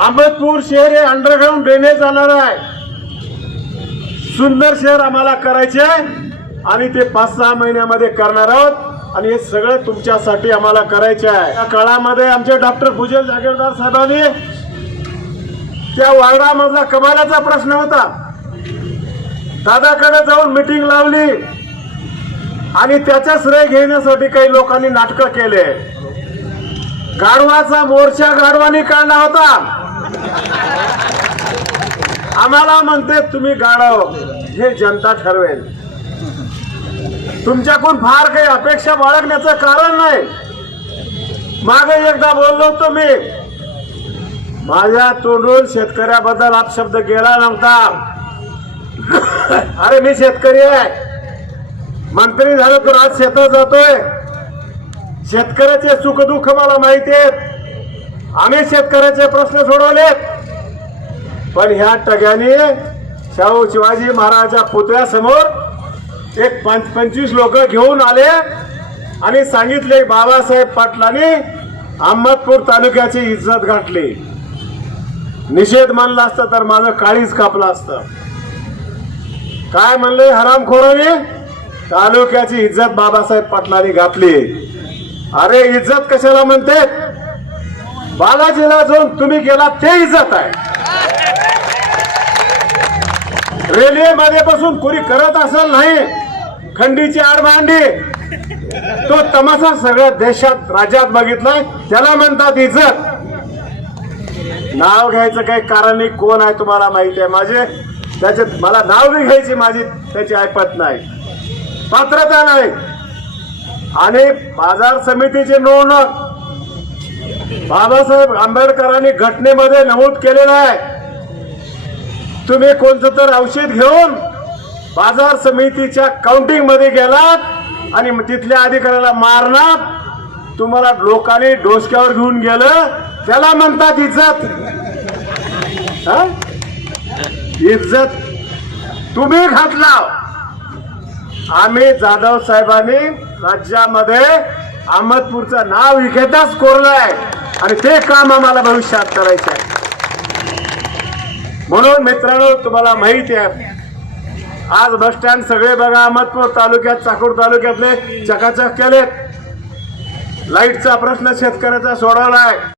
अहमदपूर शहर हे underground drainage जाणार आहे. सुंदर शहर आम्हाला करायचे आहे. आणि ते पाच सहा महिन्यामध्ये करणार आहोत. आणि हे सगळं तुमच्यासाठी आम्हाला करायचे आहे. या काळामध्ये आमचे डॉक्टर भुजल जागीरदार साहेबांनी त्या वार्डामधला कमालाचा प्रश्न होता. दादाकडे जाऊन मिटिंग लावली. आणि त्याचा श्रेय घेण्यासाठी काही लोकांनी नाटकं केले. गाढवाचा मोर्चा गाढवानी काढला होता. आम्हाला म्हणते तुम्ही गाढव हे जनता ठरवेल. तुमच्याकडून फार काही अपेक्षा बाळगण्याचं कारण नाही. मागे एकदा बोललो होतो मी माझ्या तोंडून शेतकऱ्याबद्दल अपशब्द गेला नव्हता. अरे मी शेतकरी आहे. मंत्री झालो तर आज शेतात जातोय. शेतकऱ्याचे सुखदुःख मला माहिती आहेत. आम्ही शेतकऱ्याचे प्रश्न सोडवलेत. पण ह्या टग्याने शाहू शिवाजी महाराजा पुतळ्यासमोर एक पंच पंचवीस लोक घेऊन आले आणि सांगितले बाबासाहेब पाटलांनी अहमदपूर तालुक्याची इज्जत घातली निषेध मानला असता तर माझं काळीच कापलं असतं. काय म्हणले हरामखोराने? तालुक्याची इज्जत बाबासाहेब पाटलांनी घातली. अरे इज्जत कशाला म्हणते? बालाजीला जाऊन तुम्ही गेला ते इज्जत आहे. रेल्वे मध्ये बसून कोणी करत असेल नाही खंडीची आडमांडी तो तमाशा सगळ्या देशात राज्यात बघितलाय. त्याला म्हणतात इज्जत. नाव घ्यायचं काही कारण नाही कोण आहे तुम्हाला माहिती आहे माझे? त्याचे मला नाव बी घ्यायची माझी त्याची ऐपत नाही. पात्रता नाही. आणि बाजार समितीची निवडणूक बाबासाहेब आंबेडकरांनी घटनेमध्ये नमूद केलेलं आहे. तुम्ही कोणतं तर औषध घेऊन बाजार समितीच्या काउंटिंगमध्ये गेलात आणि मग तिथल्या अधिकाऱ्याला मारणार तुम्हाला लोकांनी डोसक्यावर घेऊन गेलं. त्याला म्हणतात इज्जत. इज्जत तुम्ही घातला आम्ही जाधव साहेबांनी राज्यामध्ये अहमदपूरचं नाव विकायचाच कोरलं आहे आणि ते काम आम्हाला भविष्यात करायचं आहे. म्हणून मित्रांनो तुम्हाला माहिती आहे आज बस स्टँड सगळे बघा अहमदपूर तालुक्यात चाकूर तालुक्यातले चकाचक केलेत. लाईटचा प्रश्न शेतकऱ्याचा सोडवलाय.